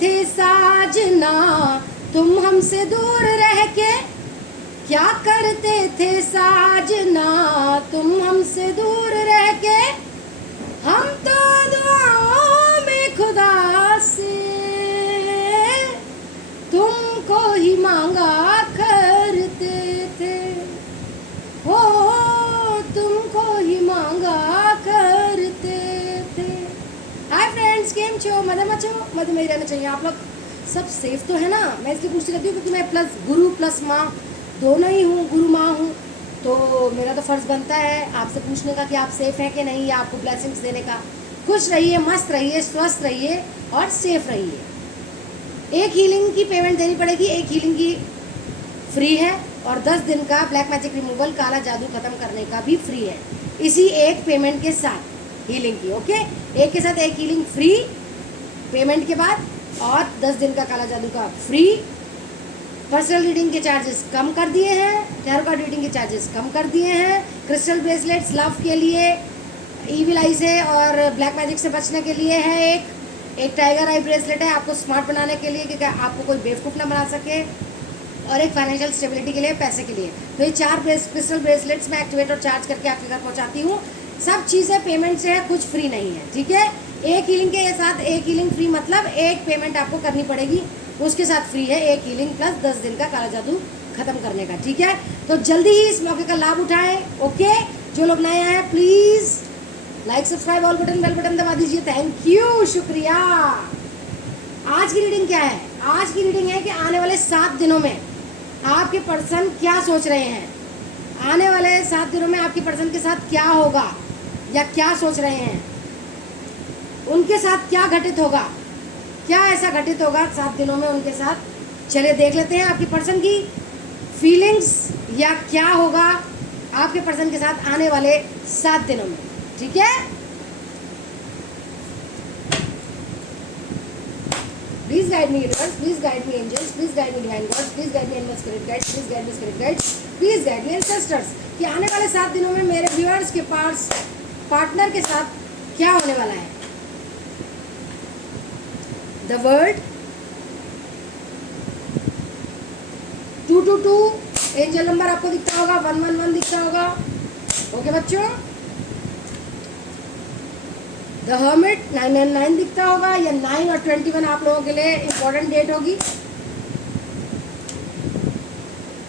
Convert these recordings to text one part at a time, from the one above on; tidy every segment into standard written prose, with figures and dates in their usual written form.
थे साजना तुम हमसे दूर रह के, क्या करते थे साजना तुम हमसे दूर रह के, हम तो दुआओं में खुदा से तुमको ही मांगा करते थे, हो तुमको ही मांगा करते थे। हाय फ्रेंड्स, केम छो? मजे में छो? मजे में ही रहना चाहिए। आप लोग सब सेफ तो है ना? मैं इसलिए पूछती रहती हूँ क्योंकि मैं प्लस गुरु प्लस माँ दोनों ही हूँ, गुरु माँ हूँ, तो मेरा तो फ़र्ज़ बनता है आपसे पूछने का कि आप सेफ़ हैं कि नहीं, या आपको ब्लेसिंग्स देने का। खुश रहिए, मस्त रहिए, स्वस्थ रहिए और सेफ रहिए। एक हीलिंग की पेमेंट देनी पड़ेगी, एक हीलिंग की फ्री है, और 10 दिन का ब्लैक मैजिक रिमूवल, काला जादू ख़त्म करने का भी फ्री है, इसी एक पेमेंट के साथ हीलिंग की। ओके, एक के साथ एक हीलिंग फ्री पेमेंट के बाद, और 10 दिन का काला जादू का फ्री। पर्सनल रीडिंग के चार्जेस कम कर दिए हैं, टैरो कार्ड रीडिंग के चार्जेस कम कर दिए हैं। क्रिस्टल ब्रेसलेट्स लव के लिए, ईविल आई से और ब्लैक मैजिक से बचने के लिए है। एक टाइगर आई ब्रेसलेट है आपको स्मार्ट बनाने के लिए, क्योंकि आपको कोई बेवकूफ़ ना बना सके, और एक फाइनेंशियल स्टेबिलिटी के लिए, पैसे के लिए। तो ये 4 क्रिस्टल ब्रेसलेट्स मैं एक्टिवेट और चार्ज करके आपके घर पहुँचाती हूँ। सब चीज़ें पेमेंट से है, कुछ फ्री नहीं है, ठीक है। एक हीलिंग के साथ एक हीलिंग फ्री, मतलब एक पेमेंट आपको करनी पड़ेगी, उसके साथ फ्री है एक हीलिंग प्लस 10 दिन का काला जादू खत्म करने का, ठीक है। तो जल्दी ही इस मौके का लाभ उठाएं। ओके, जो लोग नए आए हैं please like, subscribe, all button, bell button दबा दीजिए। थैंक यू, शुक्रिया। आज की रीडिंग क्या है? आज की रीडिंग है कि आने वाले 7 दिनों में आपके पर्सन क्या सोच रहे हैं, आने वाले 7 दिनों में आपके पर्सन के साथ क्या होगा या क्या सोच रहे हैं, उनके साथ क्या घटित होगा, क्या ऐसा घटित होगा 7 दिनों में उनके साथ। चलिए देख लेते हैं आपके पर्सन की फीलिंग्स, या क्या होगा आपके पर्सन के साथ आने वाले 7 दिनों में, ठीक है। Please guide me universe, please guide me angels, please guide me divine gods, please guide me animal spirit guides, please guide me spirit guides, please guide me ancestors, कि आने वाले 7 दिनों में मेरे व्यूअर्स के पास पार्टनर के साथ क्या होने वाला है। द वर्ल्ड, 222 एंजल नंबर आपको दिखता होगा, 111 दिखता होगा। ओके बच्चों, द हर्मिट 999 दिखता होगा, या 9 और 21 आप लोगों के लिए इंपॉर्टेंट डेट होगी।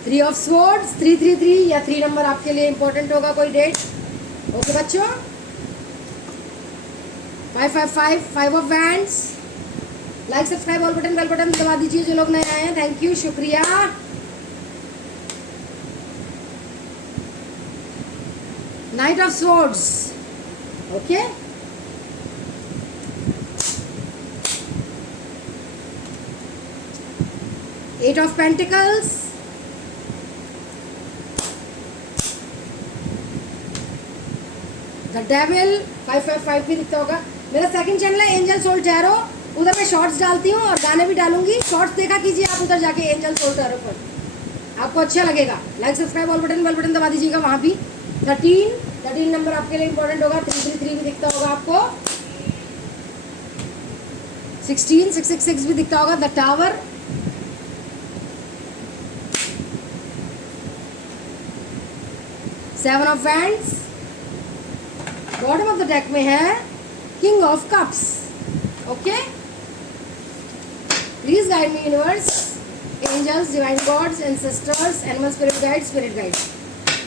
3 ऑफ स्वॉर्ड्स 333, या 3 नंबर आपके लिए इंपॉर्टेंट होगा कोई डेट। ओके बच्चों, 555 5 of wands. Like, subscribe, all button, bell button दबा दीजिए जो लोग नए आए हैं। थैंक यू, शुक्रिया। Knight of swords, okay, eight of pentacles, the devil 555 भी दिखता होगा। मेरा सेकंड चैनल है एंजल सोल टैरो, उधर मैं शॉर्ट्स डालती हूँ और गाने भी डालूंगी। शॉर्ट्स देखा कीजिए आप उधर जाके एंजल सोल टैरो पर, आपको अच्छा लगेगा। Like, subscribe, all button, bell button दबा दीजिएगा वहाँ भी। 13 नंबर आपके लिए इंपॉर्टेंट होगा, 333 भी दिखता होगा आपको, 16 666 भी दिखता होगा। The tower, seven of wands, bottom of the deck में है king of cups. Okay, please guide me universe, angels, divine gods, ancestors, animal spirit guides, spirit guides.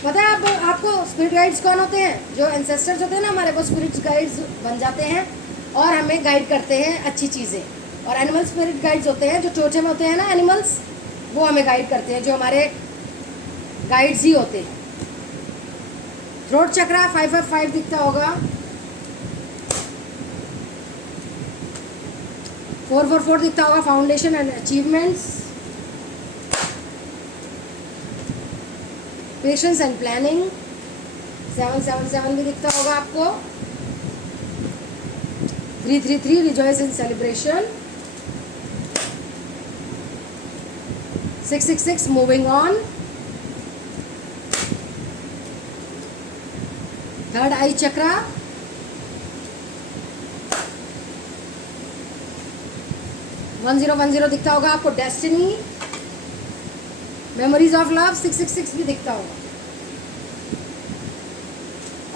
पता है आपको स्पिरिट गाइड्स कौन होते हैं? जो एंसेस्टर्स होते हैं ना हमारे, वो स्पिरिट गाइड्स बन जाते हैं और हमें गाइड करते हैं अच्छी चीज़ें। और एनिमल स्पिरिट गाइड्स होते हैं जो चोचे में होते हैं ना एनिमल्स, वो हमें गाइड करते हैं, जो हमारे गाइड्स ही होते हैं। थ्रोट चक्रा 555 दिखता होगा, 444 दिखता होगा, foundation and achievements, patience and planning, 777 भी दिखता होगा आपको, 333 rejoice in celebration, 666 moving on, third eye chakra, 1010 दिखता होगा आपको, डेस्टिनी, मेमोरीज ऑफ लव 666 भी दिखता होगा।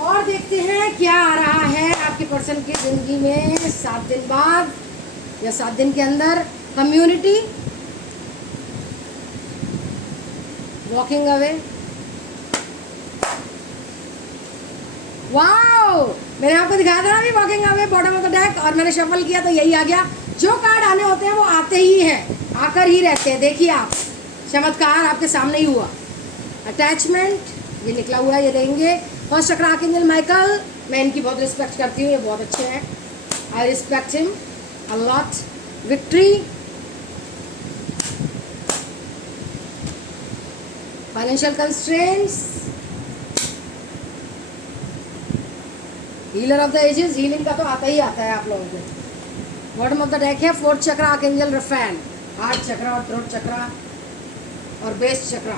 और देखते हैं क्या आ रहा है आपके पर्सन की जिंदगी में 7 दिन बाद या 7 दिन के अंदर। कम्युनिटी, वॉकिंग अवे, वाओ, मैंने आपको दिखाया था ना अभी walking away bottom of the deck, और मैंने शफल किया तो यही आ गया। जो कार्ड आने होते हैं वो आते ही हैं, आकर ही रहते हैं। देखिए आप, चमत्कार आपके सामने ही हुआ। अटैचमेंट, ये निकला हुआ है, ये देंगे। फर्स्ट चक्र आर्कएंजल माइकल, मैं इनकी बहुत रिस्पेक्ट करती हूँ, ये बहुत अच्छे हैं, I respect him a lot. Victory, financial constraints, healer of the ages, healing का तो आता ही आता है आप लोगों को। बॉटम ऑफ द डेक है fourth chakra archangel Raphael, heart chakra और थ्रोट चक्र और बेस चक्र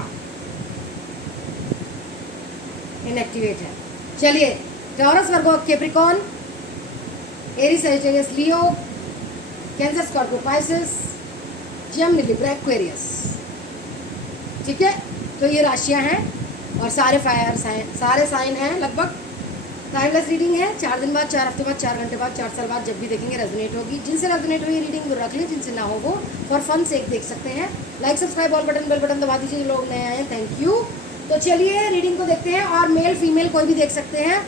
इनएक्टिवेट है। चलिए, Taurus, Virgo, Capricorn, Aries, Sagittarius, Leo, Cancer, Scorpio, Pisces, Gemini, Libra, Aquarius. ठीक है, तो ये राशियां हैं और सारे फायर साइन, सारे साइन हैं लगभग। टाइमलेस रीडिंग है, 4 दिन बाद, 4 हफ्ते बाद, 4 घंटे बाद, 4 साल बाद, जब भी देखेंगे रेजोनेट होगी। जिनसे रेजोनेट हुई रीडिंग वो रख ली, जिनसे ना हो वो फॉर फन से एक देख सकते हैं। Like, subscribe, all button, bell button दबा दीजिए। जो लोग नए आए हैं, थैंक यू। तो चलिए रीडिंग को देखते हैं, और मेल फीमेल कोई भी देख सकते हैं,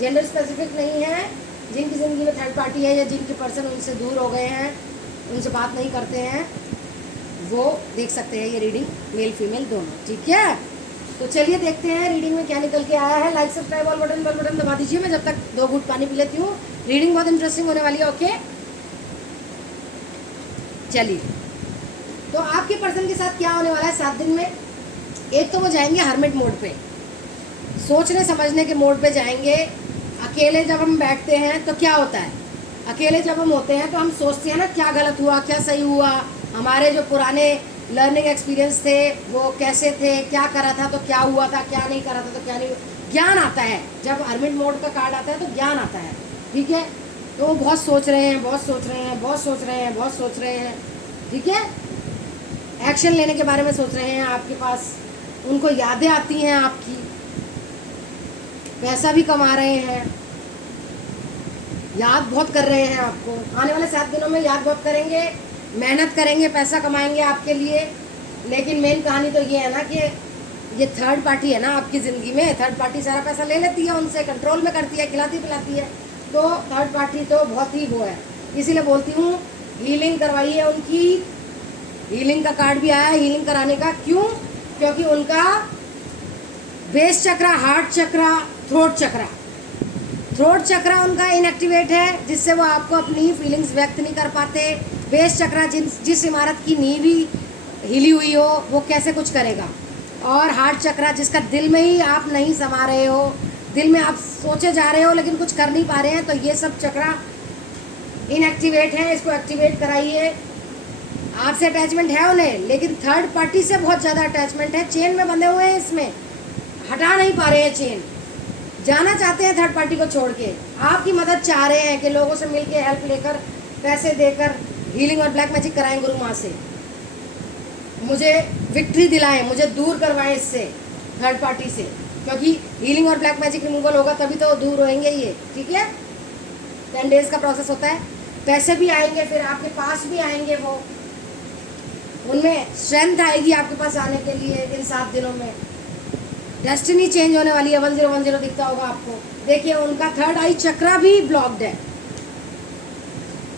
जेंडर स्पेसिफिक नहीं है। जिनकी ज़िंदगी में थर्ड पार्टी है या जिनके पर्सन उनसे दूर हो गए हैं, उनसे बात नहीं करते हैं, वो देख सकते हैं ये रीडिंग, मेल फीमेल दोनों। ठीक है, तो चलिए देखते हैं रीडिंग में क्या निकल के आया है। Like, subscribe, all button, bell button दबा दीजिए। मैं जब तक 2 घूंट पानी पी लेती हूँ। रीडिंग बहुत इंटरेस्टिंग होने वाली है। ओके, चलिए, तो आपके पर्सन के साथ क्या होने वाला है 7 दिन में। एक तो वो जाएंगे हर्मिट मोड पे, सोचने समझने के मोड पे जाएंगे। अकेले जब हम बैठते हैं तो क्या होता है, अकेले जब हम होते हैं तो हम सोचते हैं ना क्या गलत हुआ, क्या सही हुआ, हमारे जो पुराने लर्निंग एक्सपीरियंस थे वो कैसे थे, क्या करा था तो क्या हुआ था, क्या नहीं करा था तो क्या नहीं। ज्ञान आता है जब हर्मिट मोड का कार्ड आता है, तो ज्ञान आता है। ठीक है, तो वो बहुत सोच रहे हैं, बहुत सोच रहे हैं, बहुत सोच रहे हैं, बहुत सोच रहे हैं। ठीक है, एक्शन लेने के बारे में सोच रहे हैं। आपके पास उनको यादें आती हैं आपकी, पैसा भी कमा रहे हैं, याद बहुत कर रहे हैं आपको। आने वाले 7 दिनों में याद बहुत करेंगे, मेहनत करेंगे, पैसा कमाएंगे आपके लिए। लेकिन मेन कहानी तो ये है ना कि ये थर्ड पार्टी है ना आपकी ज़िंदगी में। थर्ड पार्टी सारा पैसा ले लेती है उनसे, कंट्रोल में करती है, खिलाती पिलाती है। तो थर्ड पार्टी तो बहुत ही वो है, इसीलिए बोलती हूँ हीलिंग करवाइए उनकी। हीलिंग का कार्ड भी आया है, हीलिंग कराने का। क्यों? क्योंकि उनका बेस चक्र, हार्ट चक्र, थ्रोट चक्र, थ्रोट चक्र उनका इनएक्टिवेट है, जिससे वो आपको अपनी फीलिंग्स व्यक्त नहीं कर पाते। बेस चक्र जिस इमारत की नींव ही हिली हुई हो वो कैसे कुछ करेगा। और हार्ट चक्र जिसका दिल में ही आप नहीं समा रहे हो, दिल में आप सोचे जा रहे हो लेकिन कुछ कर नहीं पा रहे हैं, तो ये सब चक्र इनएक्टिवेट है। इसको एक्टिवेट कराइए। आपसे अटैचमेंट है उन्हें, लेकिन थर्ड पार्टी से बहुत ज़्यादा अटैचमेंट है। चेन में बंधे हुए हैं, इसमें हटा नहीं पा रहे हैं चेन। जाना चाहते हैं थर्ड पार्टी को छोड़ के, आपकी मदद चाह रहे हैं कि लोगों से मिलके हेल्प लेकर, पैसे देकर हीलिंग और ब्लैक मैजिक कराएं गुरु माँ से, मुझे विक्ट्री दिलाएं, मुझे दूर करवाएं इससे, थर्ड पार्टी से। क्योंकि हीलिंग और ब्लैक मैजिक रिमूवल होगा तभी तो दूर होंगे ये। ठीक है, 10 डेज का प्रोसेस होता है। पैसे भी आएंगे, फिर आपके पास भी आएंगे, वो उनमें स्ट्रेंथ आएगी आपके पास आने के लिए इन 7 दिनों में। डेस्टिनी चेंज होने वाली है। 1010 दिखता होगा आपको। देखिए उनका थर्ड आई चक्रा भी ब्लॉक्ड है,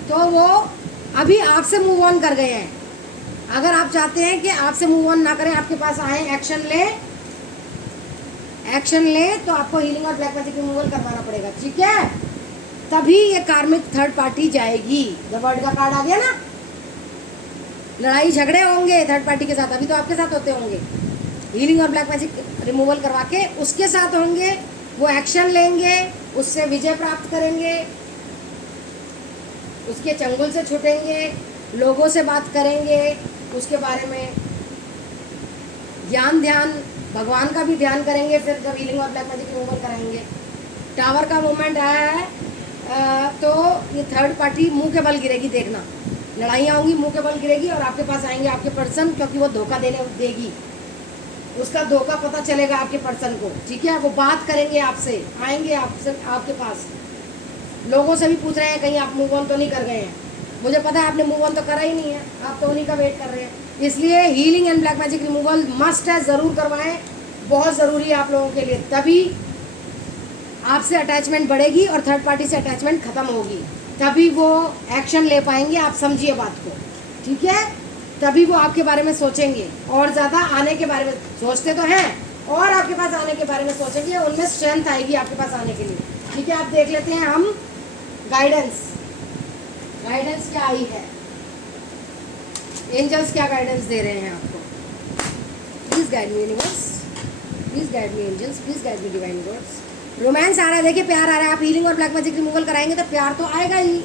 तो वो अभी आपसे मूव ऑन कर गए हैं। अगर आप चाहते हैं कि आपसे मूव ऑन ना करें, आपके पास आए, एक्शन ले, एक्शन ले, तो आपको हीलिंग और ब्लैक मैजिक रिमूवल करवाना पड़ेगा। ठीक है, तभी ये कार्मिक थर्ड पार्टी जाएगी। द वर्ड का कार्ड आ गया ना, लड़ाई झगड़े होंगे थर्ड पार्टी के साथ, अभी तो आपके साथ होते होंगे। हीलिंग और ब्लैक मैजिक रिमूवल करवा के उसके साथ होंगे, वो एक्शन लेंगे, उससे विजय प्राप्त करेंगे, उसके चंगुल से छूटेंगे, लोगों से बात करेंगे, उसके बारे में ज्ञान ध्यान, भगवान का भी ध्यान करेंगे। फिर जब हीलिंग और ब्लैक मैजिक रिमूवल कराएंगे। टावर का मूवमेंट आया है, तो ये थर्ड पार्टी मुंह के बल गिरेगी, देखना। लड़ाइयाँ होंगी, मुंह के बल गिरेगी और आपके पास आएंगे आपके पर्सन, क्योंकि वो धोखा देने देगी, उसका धोखा पता चलेगा आपके पर्सन को, ठीक है। वो बात करेंगे आपसे, आएंगे आपसे आपके पास। लोगों से भी पूछ रहे हैं कहीं आप मूव ऑन तो नहीं कर गए हैं। मुझे पता है आपने मूव ऑन तो करा ही नहीं है, आप तो उन्हीं का वेट कर रहे हैं। इसलिए healing and black magic removal must है, ज़रूर करवाएं, बहुत ज़रूरी है आप लोगों के लिए। तभी आपसे अटैचमेंट बढ़ेगी और थर्ड पार्टी से अटैचमेंट ख़त्म होगी, तभी वो एक्शन ले पाएंगे। आप समझिए बात को, ठीक है। तभी वो आपके बारे में सोचेंगे और ज़्यादा आने के बारे में सोचते तो हैं, और आपके पास आने के बारे में सोचेंगे, उनमें स्ट्रेंथ आएगी आपके पास आने के लिए, ठीक है। आप देख लेते हैं हम गाइडेंस क्या आई है, एंजल्स क्या गाइडेंस दे रहे हैं आपको। Please guide me universe, please guide me angels, please guide me divine gods. Romance आ रहा है, देखिए प्यार आ रहा है। आप हीलिंग और ब्लैक मैजिक रिमूवल कराएंगे तो प्यार तो आएगा ही,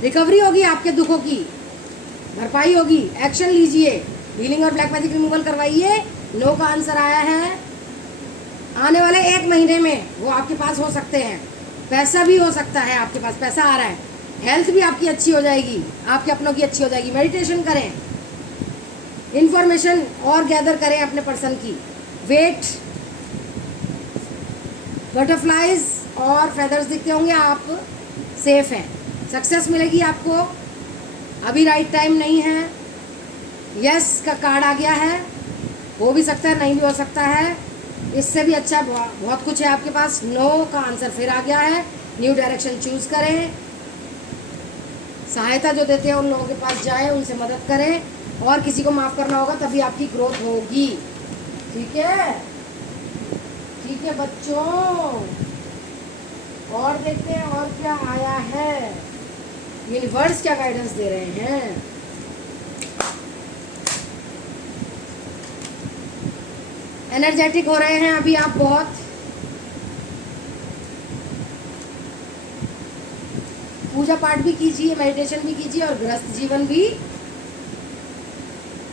रिकवरी होगी, आपके दुखों की भरपाई होगी। एक्शन लीजिए, हीलिंग और ब्लैक मैजिक रिमूवल करवाइए। नो का आंसर आया है। आने वाले 1 महीने में वो आपके पास हो सकते हैं, पैसा भी हो सकता है, आपके पास पैसा आ रहा है, हेल्थ भी आपकी अच्छी हो जाएगी, आपके अपनों की अच्छी हो जाएगी। मेडिटेशन करें, इंफॉर्मेशन और गैदर करें अपने पर्सन की। वेट, बटरफ्लाइज और फेदर्स दिखते होंगे, आप सेफ हैं, सक्सेस मिलेगी आपको। अभी राइट टाइम नहीं है। यस का कार्ड आ गया है, हो भी सकता है, नहीं भी हो सकता है, इससे भी अच्छा बहुत कुछ है आपके पास। नो का आंसर फिर आ गया है। न्यू डायरेक्शन चूज करें, सहायता जो देते हैं उन लोगों के पास जाएं, उनसे मदद करें, और किसी को माफ़ करना होगा, तभी आपकी ग्रोथ होगी, ठीक है। ठीक है बच्चों, और देखते हैं और क्या आया है, यूनिवर्स क्या गाइडेंस दे रहे हैं। एनर्जेटिक हो रहे हैं अभी आप बहुत, पूजा पाठ भी कीजिए, मेडिटेशन भी कीजिए, और गृहस्थ जीवन भी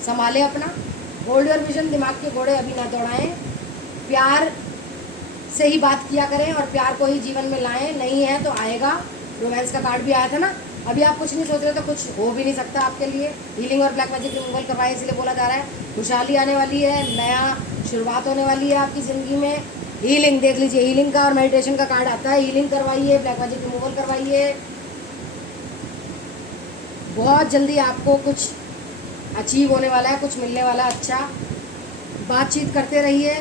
संभाले अपना। होल्ड योर विजन, दिमाग के घोड़े अभी ना दौड़ाएं, प्यार से ही बात किया करें और प्यार को ही जीवन में लाएं। नहीं है तो आएगा, रोमांस का कार्ड भी आया था ना। अभी आप कुछ नहीं सोच रहे तो कुछ हो भी नहीं सकता आपके लिए। हीलिंग और ब्लैक मैजिक रिमूवल करवाएं, इसलिए बोला जा रहा है। खुशहाली आने वाली है, नया शुरुआत होने वाली है आपकी ज़िंदगी में। हीलिंग देख लीजिए, हीलिंग का और मेडिटेशन का कार्ड आता है। हीलिंग करवाइए, ब्लैक मैजिक रिमूवल करवाइए, बहुत जल्दी आपको कुछ अचीव होने वाला है, कुछ मिलने वाला है अच्छा। बातचीत करते रहिए,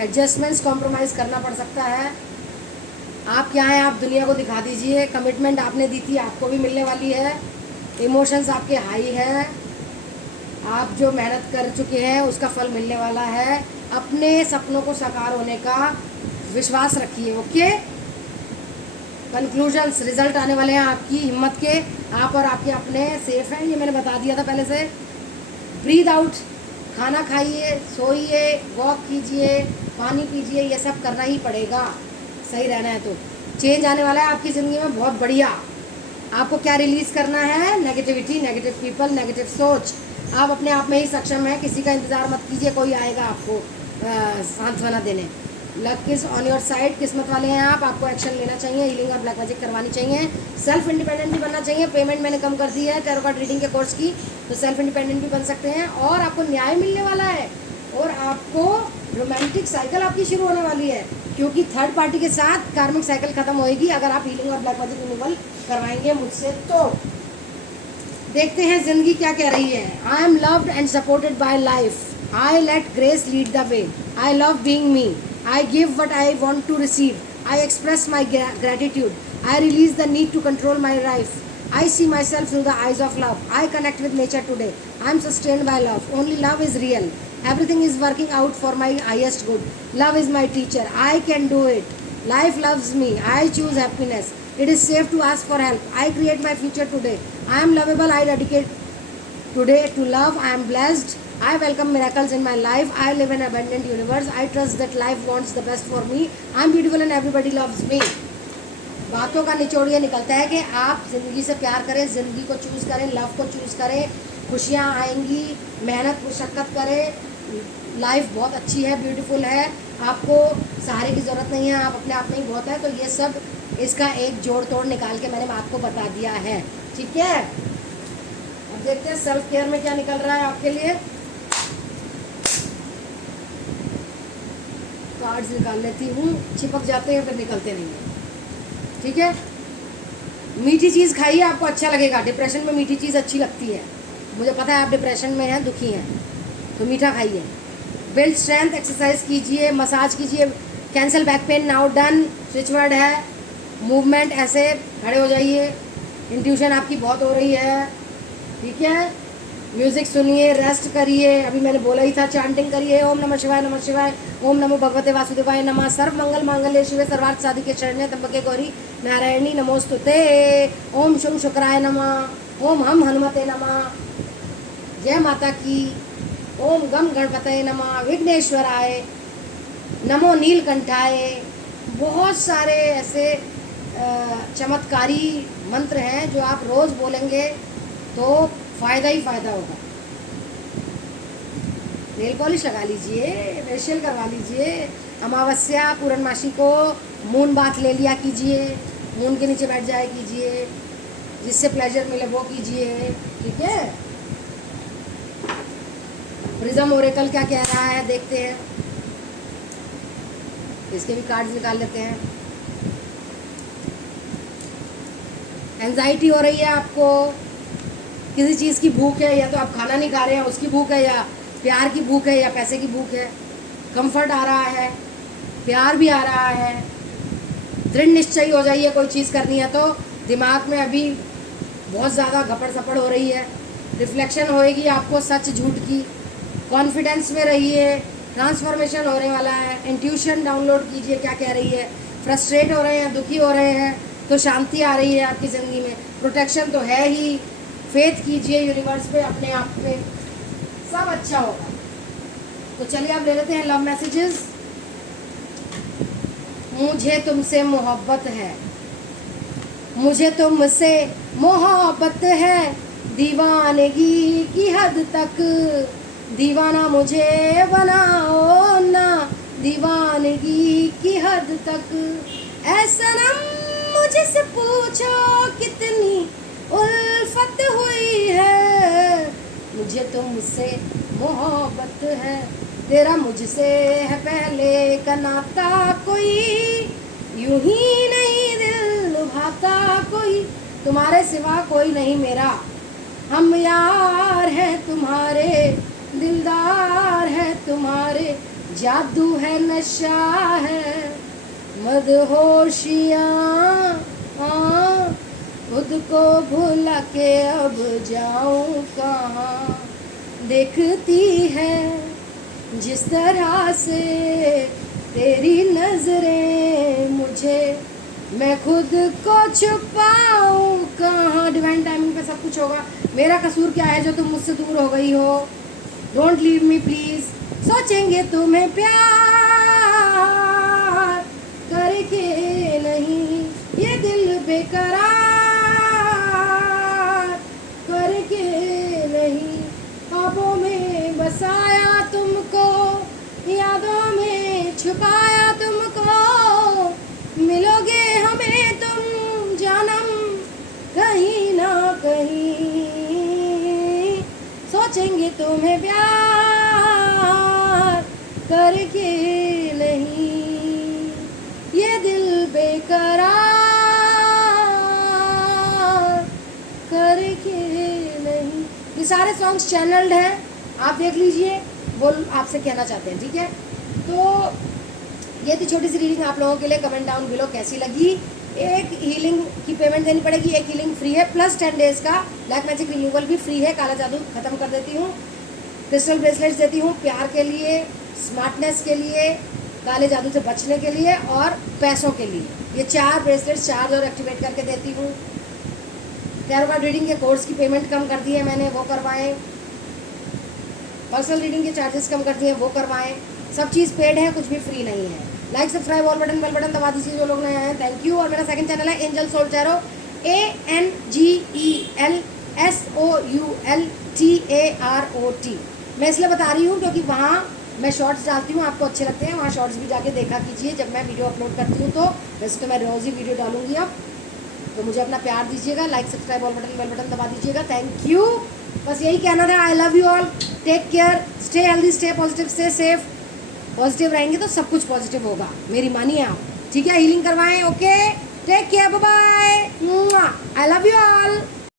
एडजस्टमेंट्स कॉम्प्रोमाइज़ करना पड़ सकता है। आप क्या हैं, आप दुनिया को दिखा दीजिए। कमिटमेंट आपने दी थी, आपको भी मिलने वाली है। इमोशंस आपके हाई हैं, आप जो मेहनत कर चुके हैं उसका फल मिलने वाला है। अपने सपनों को साकार होने का विश्वास रखिए, ओके। कंक्लूजन्स, रिजल्ट आने वाले हैं आपकी हिम्मत के। आप और आपके अपने सेफ हैं, ये मैंने बता दिया था पहले से। ब्रीद आउट, खाना खाइए, सोइए, वॉक कीजिए, पानी पीजिए, ये सब करना ही पड़ेगा सही रहना है तो। चेंज आने वाला है आपकी ज़िंदगी में बहुत बढ़िया। आपको क्या रिलीज़ करना है, नेगेटिविटी, नेगेटिव पीपल, नेगेटिव सोच। आप अपने आप में ही सक्षम हैं, किसी का इंतज़ार मत कीजिए, कोई आएगा आपको सांत्वना देने। Luck is on your side, किस्मत वाले हैं आप, आपको एक्शन लेना चाहिए, हीलिंग और ब्लैक मैजिक करवानी चाहिए। सेल्फ इंडिपेंडेंट भी बनना चाहिए। पेमेंट मैंने कम कर दी है टैरो कार्ड रीडिंग के कोर्स की, तो सेल्फ इंडिपेंडेंट भी बन सकते हैं, और आपको न्याय मिलने वाला है, और आपको रोमांटिक साइकिल आपकी शुरू होने वाली है, क्योंकि थर्ड पार्टी के साथ कार्मिक साइकिल खत्म होएगी अगर आप हीलिंग और ब्लैक मैजिक रिमूवल करवाएंगे मुझसे तो। देखते हैं ज़िंदगी क्या कह रही है। I am loved and supported by life, I let grace lead the way, I love being me, I give what I want to receive, I express my gratitude, I release the need to control my life, I see myself through the eyes of love, I connect with nature today, I am sustained by love, only love is real, everything is working out for my highest good, love is my teacher, I can do it, life loves me, I choose happiness, it is safe to ask for help, I create my future today, I am lovable, I dedicate today to love, I am blessed, I welcome miracles in my life, I live in an abundant universe, I trust that life wants the best for me, I am beautiful and everybody loves me। बातों का निचोड़ ये निकलता है कि आप ज़िंदगी से प्यार करें, ज़िंदगी को चूज़ करें, लव को चूज़ करें, खुशियाँ आएंगी, मेहनत मुशक्क़त करें, लाइफ बहुत अच्छी है, ब्यूटीफुल है, आपको सहारे की ज़रूरत नहीं है, आप अपने आप में ही बहुत है। तो ये सब इसका एक जोड़ तोड़ निकाल के मैंने आपको बता दिया है, ठीक है। अब देखते हैं सेल्फ केयर में क्या निकल रहा है आपके लिए। कार्ड्स निकाल लेती हूँ, चिपक जाते हैं फिर निकलते नहीं हैं, ठीक है। मीठी चीज़ खाइए, आपको अच्छा लगेगा। डिप्रेशन में मीठी चीज़ अच्छी लगती है, मुझे पता है आप डिप्रेशन में हैं, दुखी हैं, तो मीठा खाइए। बिल्ड स्ट्रेंथ, एक्सरसाइज कीजिए, मसाज कीजिए। Cancel back pain, now done. Switch word है मूवमेंट, ऐसे खड़े हो जाइए। इंट्यूशन आपकी बहुत हो रही है, ठीक है। म्यूज़िक सुनिए, रेस्ट करिए, अभी मैंने बोला ही था, चांटिंग करिए। ओम नमः शिवाय, नमः शिवाय, ओम नमो भगवते वासुदेवाय नमः। सर्व मंगल मांगल्ये शिवे सर्वार्थ साधिके शरण्ये त्र्यंबके गौरी नारायणी नमोस्तुते। ओम शुं शुक्राय नमः, ओम हम हनुमते नमः। जय माता की। ओम गम गणपतये नमः, विघ्नेश्वराय नमो नीलकंठाय। बहुत सारे ऐसे चमत्कारी मंत्र हैं जो आप रोज़ बोलेंगे तो फ़ायदा ही फ़ायदा होगा। नेल पॉलिश लगा लीजिए, फेशियल करवा लीजिए। अमावस्या पूर्णमासी को मून बाथ ले लिया कीजिए, मून के नीचे बैठ जाए कीजिए, जिससे प्लेजर मिले वो कीजिए, ठीक है। प्रिज्म ओरेकल क्या कह रहा है देखते हैं, इसके भी कार्ड्स निकाल लेते हैं। एंजाइटी हो रही है आपको, किसी चीज़ की भूख है, या तो आप खाना नहीं खा रहे हैं उसकी भूख है, या प्यार की भूख है, या पैसे की भूख है। कंफर्ट आ रहा है, प्यार भी आ रहा है। दृढ़ निश्चय हो जाइए, कोई चीज़ करनी है तो। दिमाग में अभी बहुत ज़्यादा घपड़ सपड़ हो रही है, रिफ्लेक्शन होएगी आपको सच झूठ की। कॉन्फिडेंस में रहिए, ट्रांसफॉर्मेशन होने वाला है। इंट्यूशन डाउनलोड कीजिए, क्या कह रही है। फ्रस्ट्रेट हो रहे हैं, दुखी हो रहे हैं तो शांति आ रही है आपकी ज़िंदगी में। प्रोटेक्शन तो है ही, फेथ कीजिए यूनिवर्स पे, अपने आप पे, सब अच्छा होगा। तो चलिए अब ले लेते हैं लव मैसेजेस। मुझे तुमसे मोहब्बत है, मुझे तुमसे मोहब्बत है, दीवानगी की हद तक। दीवाना मुझे बनाओ ना, दीवानगी की हद तक। ऐ सनम मुझसे पूछो कितनी उल्फत हुई है, मुझे तुमसे मोहब्बत है। तेरा मुझसे है पहले का नाता, कोई यूं ही नहीं दिल लुभाता कोई, तुम्हारे सिवा कोई नहीं मेरा। हम यार हैं तुम्हारे, दिलदार है तुम्हारे, जादू है नशा है मदहोशियाँ। खुद को भुला के अब जाऊँ कहाँ, देखती है जिस तरह से तेरी नजरें मुझे, मैं खुद को छुपाऊँ कहाँ। डिवाइन टाइमिंग पे सब कुछ होगा। मेरा कसूर क्या है जो तुम मुझसे दूर हो गई हो। Don't leave me please. सोचेंगे तुम्हें प्यार करके नहीं, ये दिल बेकरार करके नहीं। ख्वाबों में बसाया तुमको, यादों में छुपाया तुमको, मिलोगे हमें तुम जानम कहीं ना कहीं। सोचेंगे तुम्हें प्यार करके नहीं, ये दिल बेकरार करके नहीं। ये सारे सॉन्ग्स चैनल्ड हैं, आप देख लीजिए, वो आपसे कहना चाहते हैं, ठीक है। तो ये थी छोटी सी रीडिंग आप लोगों के लिए। कमेंट डाउन बिलो कैसी लगी। एक हीलिंग की पेमेंट देनी पड़ेगी, एक हीलिंग फ्री है, प्लस 10 डेज का ब्लैक मैजिक रिमूवल भी फ्री है। काला जादू खत्म कर देती हूँ, क्रिस्टल ब्रेसलेट्स देती हूँ प्यार के लिए, स्मार्टनेस के लिए, काले जादू से बचने के लिए और पैसों के लिए। ये 4 ब्रेसलेट्स चार्ज और एक्टिवेट करके देती हूँ। टैरो कार्ड रीडिंग के कोर्स की पेमेंट कम कर दी है मैंने, वो करवाएं। पर्सनल रीडिंग के चार्जेस कम कर दिए, वो करवाएं। सब चीज़ पेड है, कुछ भी फ्री नहीं है। लाइक सब्सक्राइब और बेल बटन दबा दीजिए जो लोग नए आए हैं, थैंक यू। और मेरा सेकंड चैनल है एंजल सोल टैरो, ANGELSOULTAROT। मैं इसलिए बता रही हूँ क्योंकि वहाँ मैं शॉर्ट्स डालती हूँ, आपको अच्छे लगते हैं, वहाँ शॉर्ट्स भी जाके देखा कीजिए जब मैं वीडियो अपलोड करती हूँ। तो वैसे तो मैं रोज़ ही वीडियो डालूंगी अब, तो मुझे अपना प्यार दीजिएगा, like subscribe all button bell button दबा दीजिएगा। थैंक यू, बस यही कहना था। I love you all, take care, stay healthy, stay positive, stay safe. Positive रहेंगे तो सब कुछ पॉजिटिव होगा, मेरी मानिए आप, ठीक है। हीलिंग करवाएं, okay, take care, bye bye, I love you all.